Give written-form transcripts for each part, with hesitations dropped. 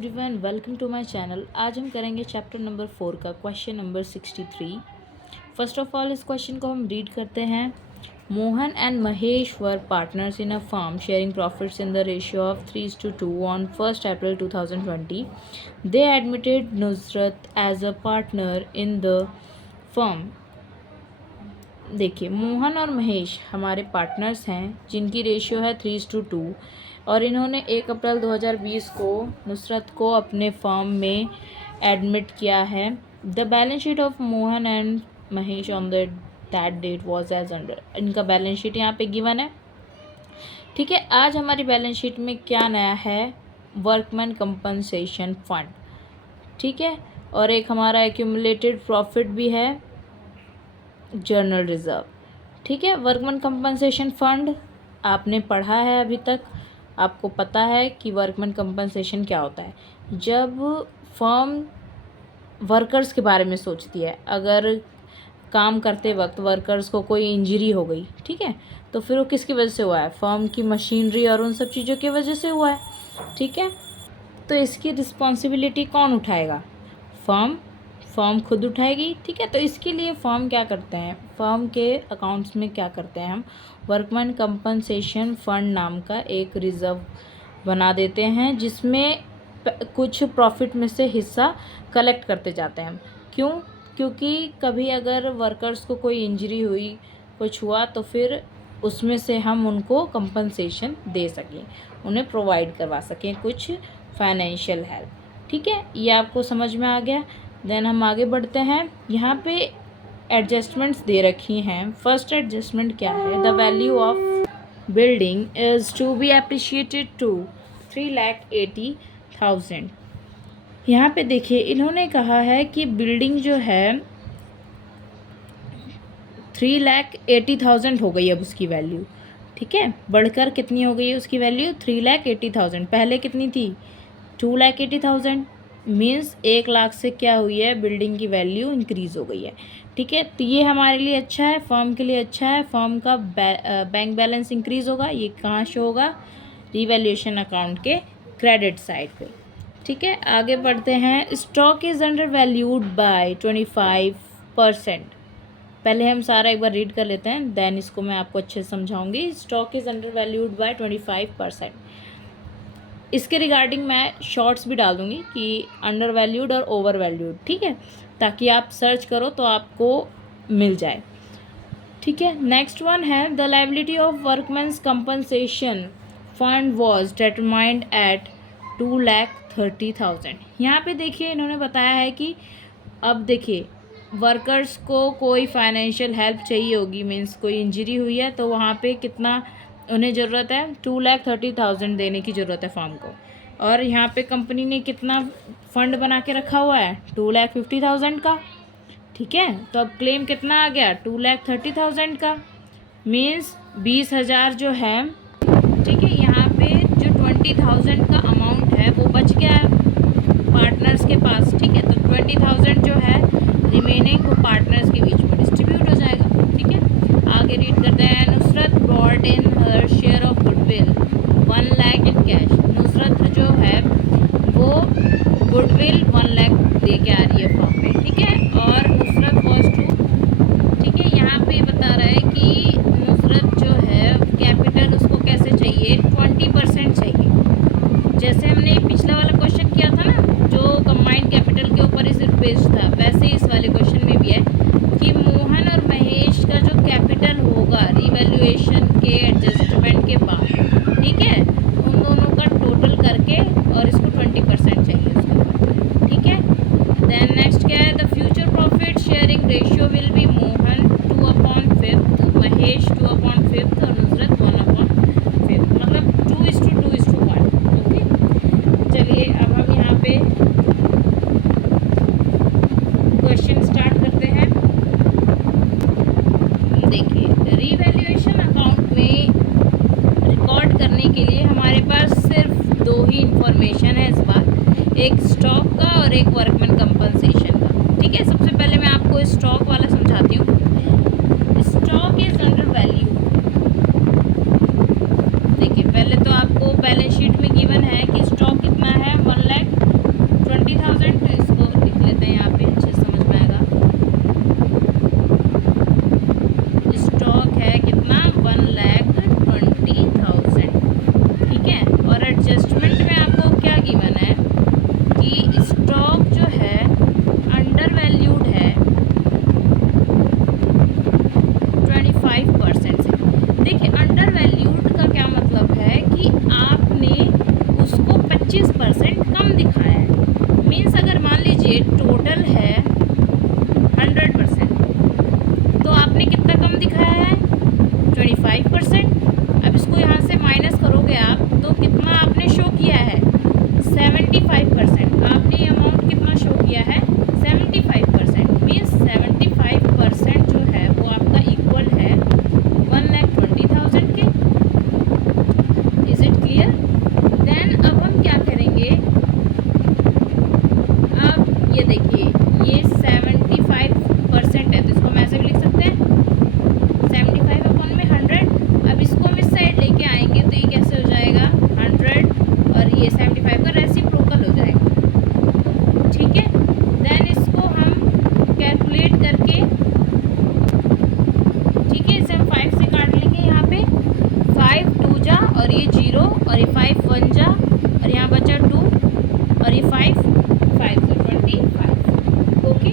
Everyone, welcome to my channel. आज हम करेंगे चैप्टर नंबर 4 का question number 63। First of all इस क्वेश्चन को हम रीड करते हैं। Mohan and Mahesh were partners in a firm sharing profits in the ratio of 3:2 on 1 April 2020। They admitted Nusrat as a partner in the firm. देखिए, मोहन और महेश हमारे partners हैं जिनकी रेशियो है 3:2 और इन्होंने 1 अप्रैल 2020 को नुसरत को अपने फर्म में एडमिट किया है। The balance sheet of Mohan and Mahesh on that date was as under. इनका बैलेंस शीट यहाँ पे गिवन है। ठीक है, आज हमारी बैलेंस शीट में क्या नया है? Workman compensation fund. ठीक है, और एक हमारा एक्यूमुलेटेड प्रॉफिट भी है, जर्नल रिजर्व। ठीक है, वर्कमैन कंपनसेशन फंड आपने पढ़ा है अभी तक, आपको पता है कि वर्कमैन कंपनसेशन क्या होता है। जब फर्म वर्कर्स के बारे में सोचती है, अगर काम करते वक्त वर्कर्स को कोई इंजरी हो गई, ठीक है, तो फिर वो किसकी वजह से हुआ है? फर्म की मशीनरी और उन सब चीज़ों की वजह से हुआ है। ठीक है, तो इसकी रिस्पॉन्सिबिलिटी कौन उठाएगा? फर्म खुद उठाएगी। ठीक है, तो इसके लिए फर्म क्या करते हैं, फर्म के अकाउंट्स में क्या करते हैं, हम वर्कमैन कंपनसेशन फंड नाम का एक रिज़र्व बना देते हैं जिसमें कुछ प्रॉफिट में से हिस्सा कलेक्ट करते जाते हैं। क्यों? क्योंकि कभी अगर वर्कर्स को कोई इंजरी हुई, कुछ हुआ, तो फिर उसमें से हम उनको कंपनसेशन दे सकें, उन्हें प्रोवाइड करवा सकें कुछ फाइनेंशियल हेल्प। ठीक है, ये आपको समझ में आ गया। देन हम आगे बढ़ते हैं। यहाँ पे एडजस्टमेंट्स दे रखी हैं। फर्स्ट एडजस्टमेंट क्या है? The value of building is to be appreciated to 3,80,000। यहाँ पे देखिए, इन्होंने कहा है कि बिल्डिंग जो है 3,80,000 हो गई अब उसकी वैल्यू। ठीक है, बढ़कर कितनी हो गई है उसकी वैल्यू? 3,80,000। पहले कितनी थी? 2,80,000। मीन्स 1,00,000 से क्या हुई है? बिल्डिंग की वैल्यू इंक्रीज़ हो गई है। ठीक है, तो ये हमारे लिए अच्छा है, फर्म के लिए अच्छा है। फर्म का बैंक बैलेंस इंक्रीज़ होगा। ये कहाँ शो होगा? रिवैल्यूएशन अकाउंट के क्रेडिट साइड पे। ठीक है, आगे बढ़ते हैं। Stock is under valued by 25%। पहले हम सारा एक बार रीड कर लेते हैं, देन इसको मैं आपको अच्छे से समझाऊंगी। Stock is under valued by 25%। इसके रिगार्डिंग मैं शॉर्ट्स भी डाल दूंगी कि अंडर वैल्यूड और ओवर वैल्यूड। ठीक है, ताकि आप सर्च करो तो आपको मिल जाए। ठीक है, नेक्स्ट वन है the liability of workman's compensation fund was determined at 2,30,000। यहाँ पे देखिए, इन्होंने बताया है कि अब देखिए, वर्कर्स को कोई फाइनेंशियल हेल्प चाहिए होगी, मीन्स कोई इंजरी हुई है, तो वहाँ पे कितना उन्हें ज़रूरत है? 2,30,000 देने की ज़रूरत है फर्म को। और यहाँ पे कंपनी ने कितना फ़ंड बना के रखा हुआ है? 2,50,000 का। ठीक है, तो अब क्लेम कितना आ गया? 2,30,000 का। मीन्स 20,000 जो है, ठीक है, यहाँ पे जो 20,000 का अमाउंट है वो बच गया है पार्टनर्स के पास। ठीक है, तो 20,000 जो है रिमेनिंग वो पार्टनर्स के बीच में डिस्ट्रीब्यूट हो जाएगा। ठीक है, आगे रीड करते हैं। Nusrat bought in her share of goodwill 1,00,000 in cash. Nusrat जो है वो गुडविल 1,00,000 दे के आ रही है फॉर्म में। ठीक है, और नुसरत वॉज टू, ठीक है, यहाँ पे बता रहा है कि नुसरत जो है कैपिटल उसको कैसे चाहिए? 20% चाहिए। जैसे हमने पिछला वाला क्वेश्चन किया था ना, जो कंबाइंड कैपिटल के ऊपर ही सिर्फ बेस्ड था, वैसे ही इस वाले क्वेश्चन में भी है कि मोहन और महेश का जो कैपिटल होगा रिवैल्यूएशन के एडजस्टमेंट के बाद, ठीक है, उन दोनों का टोटल करके, और इसको 20% चाहिए उसके ऊपर। ठीक है, देन नेक्स्ट क्या है? The future profit sharing ratio will be Mohan 2/5, Mahesh 2/5 और नुसरत 1/5, मतलब 2:2:1। ओके, चलिए अब हम यहाँ पे क्वेश्चन स्टार्ट करते हैं। देखिए, रिवैल्यूएशन अकाउंट में रिकॉर्ड करने के लिए हमारे पास सिर्फ दो ही इंफॉर्मेशन है इस बार, एक स्टॉक का और एक वर्कमैन कंपनसेशन का। ठीक है, सबसे पहले मैं आपको स्टॉक वाला समझाती हूँ। Stock is under value. देखिए, पहले तो आपको बैलेंस शीट में गिवन है कि स्टॉक कितना है? 1,00,000। मीन्स अगर मान लीजिए टोटल है 100%, तो आपने कितना कम दिखाया है 25%। अब इसको यहाँ से माइनस करोगे आप तो कितना आपने शो किया है 75%। आपने अमाउंट कितना शो किया है 75%। मीन्स 75% जो है वो आपका इक्वल है 1,20,000 के। Is it clear? देन अब हम क्या करेंगे, अब ये देखिए ये 75% है तो इसको हम ऐसे भी लिख सकते हैं 75 अपॉन में 100। अब इसको हम इस साइड लेके आएंगे तो ये कैसे हो जाएगा 100 और ये 75 का रेसिप्रोकल हो जाएगा। ठीक है, देन इसको हम कैलकुलेट करके, ठीक है, इसे हम 5 से काट लेंगे। यहाँ पे 5 2 जा और ये 0 और ये 5 1 जा और यहाँ बचा 2 और ये 5 5 तो 25। ओके,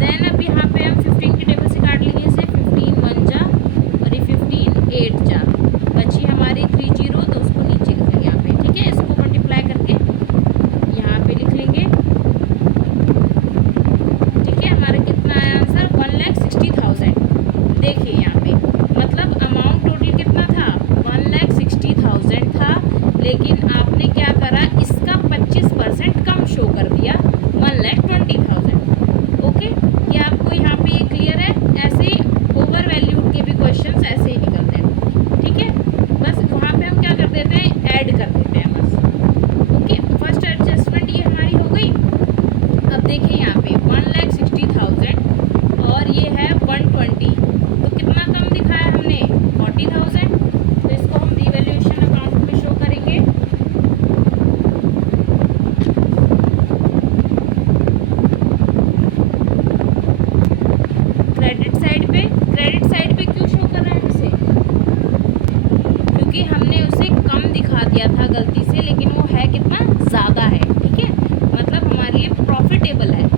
देन अब यहाँ पे हम 15 के टेबल से काट लेंगे इसे 15 1 जा और ये 15 8 जा, बची हमारी 3 0 तो उसको नीचे लिख लेंगे यहाँ पे। ठीक है, इसको मल्टीप्लाई करके यहाँ पे लिख लेंगे। ठीक है, हमारा कितना आया आंसर 1,60,000। देखिए यहाँ पे मतलब अमाउंट टोटल कितना था 1,60,000 था, लेकिन आपने क्या करा इसका 25% कम शो कर दिया 1,20,000। ओके, ये आपको यहाँ पे ये क्लियर है? ऐसे ही ओवर वैल्यूड के भी क्वेश्चंस ऐसे ही निकलते हैं। ठीक है, बस वहाँ पे हम क्या कर देते हैं ऐड कर देते हैं बस। ओके, फर्स्ट एडजस्टमेंट ये हमारी हो गई। अब देखिए यहाँ पे 1,60,000 और ये है 120, तो कितना कम दिखाया हमने 40,000। तो इसको हम रिवैल्यूएशन अकाउंट में शो करेंगे। क्रेडिट साइड पे क्यों शो कर रहे हैं इसे, क्योंकि हमने उसे कम दिखा दिया था गलती से, लेकिन वो है कितना ज़्यादा है। ठीक है, मतलब हमारे लिए प्रॉफिटेबल है।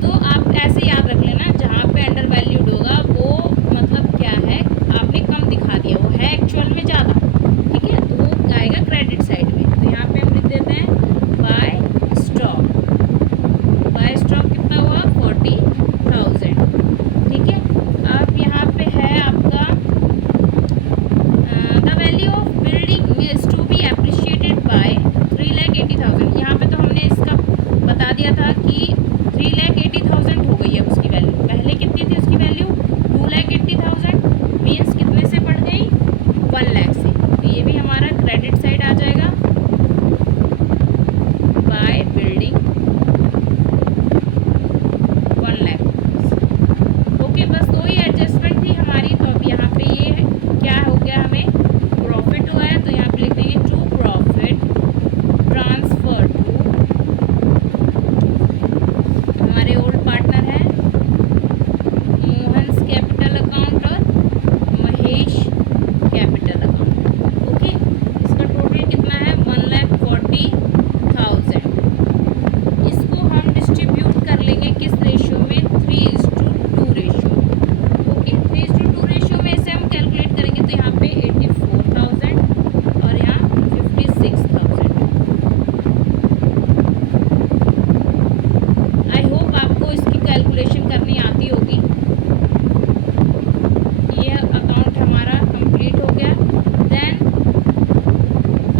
तो आप ऐसे याद रख लेना जहाँ पे अंडर वैल्यूड होगा वो मतलब क्या है आपने कम दिखा दिया, वो है एक्चुअल में ज़्यादा। ठीक है, तो वो आएगा क्रेडिट साइड में। तो यहाँ पे हम लिख देते हैं बाय स्टॉक कितना हुआ 40,000। ठीक है, अब यहाँ पे है आपका the value of building is to be appreciated by 3,80,000। यहाँ पे तो हमने इसका बता दिया था कि 3,80,000 हो गई है उसकी वैल्यू। पहले कितनी थी उसकी वैल्यू 2,80,000, मीन्स कितने से बढ़ गई 1 लाख से। तो ये भी हमारा क्रेडिट साइड आ जाएगा बाय बिल्डिंग 1 लाख। ओके, बस 2 ही एडजस्टमेंट थी हमारी। तो अब यहाँ पे ये क्या हो गया, हमें प्रॉफिट हुआ है तो यहाँ पे लिख देंगे टू प्रॉफिट ट्रांसफर टू हमारे ओल्ड पार्टनर है मोहन्स कैपिटल अकाउंट और महेश कैपिटल अकाउंट। ओके, इसका टोटल कितना है 1,40,000। इसको हम डिस्ट्रीब्यूट कर लेंगे किस रेशियो में 3:2 रेशियो। ओके, 3:2 रेशियो में से हम कैलकुलेट करेंगे तो यहाँ पे 84,000 और यहाँ 56,000। आई होप आपको इसकी कैलकुलेशन करनी आती होगी। ये अकाउंट हमारा कंप्लीट हो गया। देन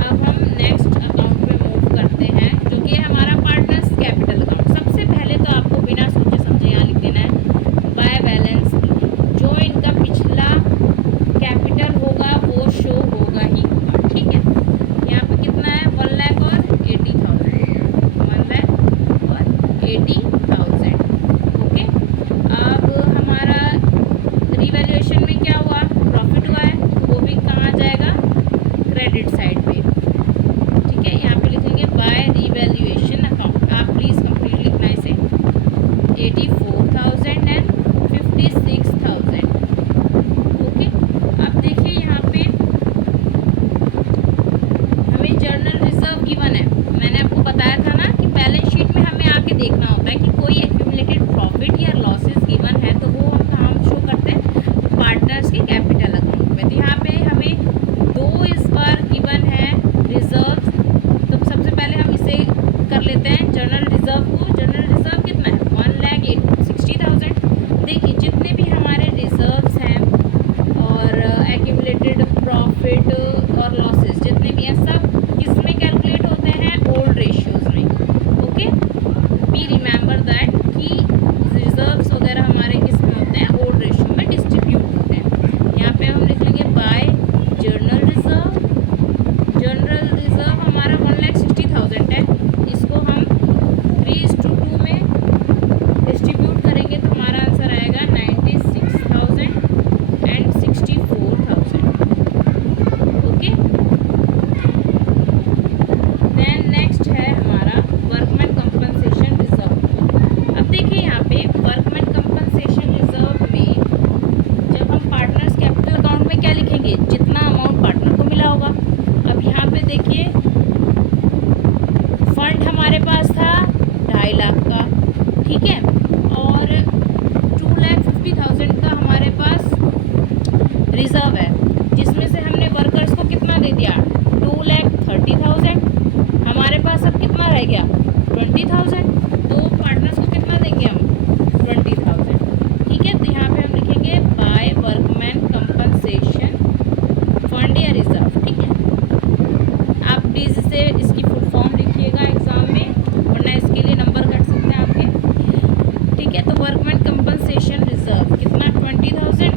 अब हम नेक्स्ट अकाउंट में मूव करते हैं जो कि है हमारा पार्टनर्स कैपिटल अकाउंट। सबसे पहले तो आपको बिना सोचे समझे यहाँ लिख देना है बाय बैलेंस। जो इनका पिछला कैपिटल होगा वो शो होगा ही होगा। ठीक है, यहाँ पे कितना है 1 लाख और 80,000, 1 लाख और 80,000। ओके, अब लाख का, ठीक है। और 2,50,000 का हमारे पास रिजर्व है, जिसमें से हमने वर्कर्स को कितना दे दिया 2,30,000। हमारे पास अब कितना रह गया 20,000। तो पार्टनर्स को कितना देंगे हम 20,000, ठीक है। तो यहाँ पे हम लिखेंगे बाय वर्कमैन कंपनसेशन फंड या रिजर्व, ठीक है। आप प्लीज़ इसे इसकी फुल फॉर्म लिखिएगा एग्जाम में, वरना इसके लिए नंबर कट सकते हैं आपके, ठीक है। तो वर्कमैन कंपनसेशन रिजर्व कितना 20,000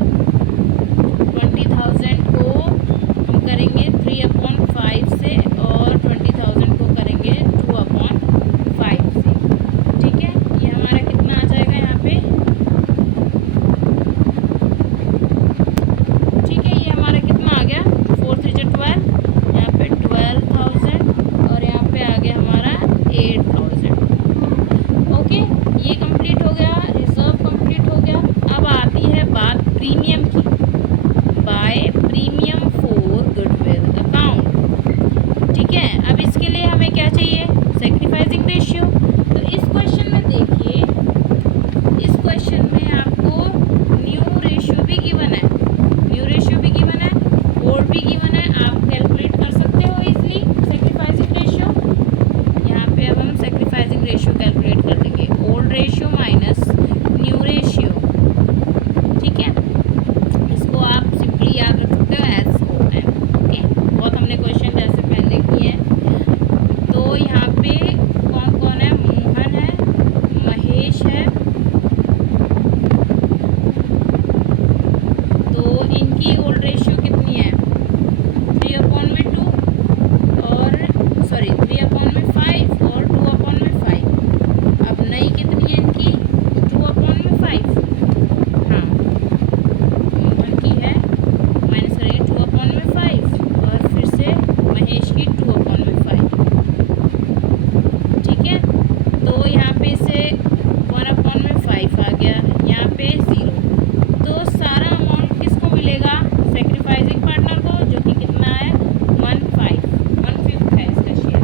को हम करेंगे 3/5 से और 20,000 को करेंगे 2/5 से, ठीक है। ये हमारा कितना आ जाएगा यहाँ पे, ठीक है। ये हमारा कितना आ गया 4 3 12, यहाँ पे 12,000 और यहाँ पे आ गया हमारा 8,000। ओके, ये कंप्लीट हो गया, रिजर्व कंप्लीट हो गया। अब आती है बात प्रीमियम की, by premium for goodwill account, ठीक है। अब इसके लिए हमें क्या चाहिए सैक्रिफाइसिंग रेशियो। तो इस क्वेश्चन में देखिए, इस क्वेश्चन में आपको न्यू रेशियो भी गिवन है, न्यू रेशियो भी गिवन है, ओल्ड भी गिवन है। आप कैलकुलेट कर सकते हो इजीली सैक्रिफाइसिंग रेशियो। यहाँ पे अब हम सैक्रिफाइसिंग रेशियो कैलकुलेट कर देंगे, old ratio minus new ratio, ठीक है। इसको आप सिंपली याद रख सकते हो SOM, ओके। बहुत हमने क्वेश्चन जैसे पहले किए हैं। तो यहाँ पे कौन कौन है, मोहन है, महेश है, तो इनकी ओल्ड रेशियो कितनी है 3/2 और 3/5 और 2/5। अब नई कितनी है इनकी 2/5, हाँ मोहन की है माइनस करेंगे 2/5 और फिर से महेश की 2/5, ठीक है। तो यहाँ पे से 1/5 आ गया, यहाँ पे 0। तो सारा अमाउंट किसको मिलेगा सैक्रिफाइसिंग पार्टनर को, जो कि कितना है 1/5 है इसका शेयर।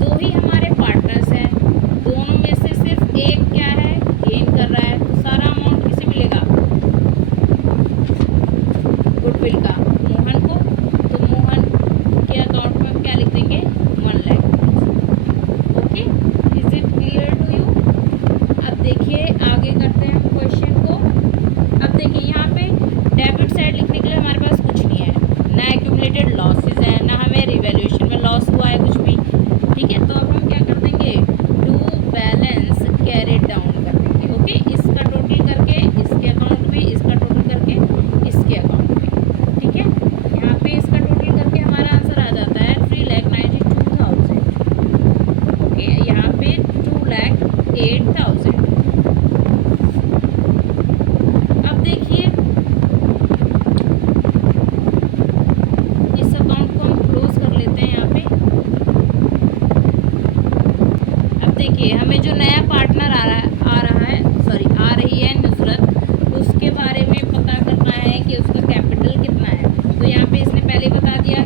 दो ही हमारे पार्टनर्स हैं, दोनों में से सिर्फ एक क्या है गेन कर रहा है, तो सारा अमाउंट किसे मिलेगा गुडविल का मोहन को। तो मोहन के अकाउंट में हम क्या लिख देंगे 1 lakh. Okay, is it clear to you. अब देखिए आगे करते हैं हम क्वेश्चन को। अब देखिए यहाँ पे डेबिट साइड लिखने के लिए हमारे पास कुछ नहीं है, ना एक्यूमुलेटेड लॉसेज है, ना हमें रिवैल्यूएशन में लॉस हुआ है कुछ भी, ठीक है। तो अब हम क्या कर देंगे टू बैलेंस कैरी डाउन कर देंगे, ओके। इसका टोटल करके इसके अकाउंट में, इसका टोटल करके इसके अकाउंट में, ठीक है। यहाँ पे इसका टोटल करके हमारा आंसर आ जाता है 3,92,000, ओके। यहाँ पे 2,08,000। अब देखिए इस अकाउंट को हम क्लोज कर लेते हैं यहाँ पे। अब देखिए हमें जो नया पार्टनर आ रही है नुसरत, उसके बारे में पता करना है कि उसका कैपिटल कितना है। तो यहाँ पे इसने पहले बता दिया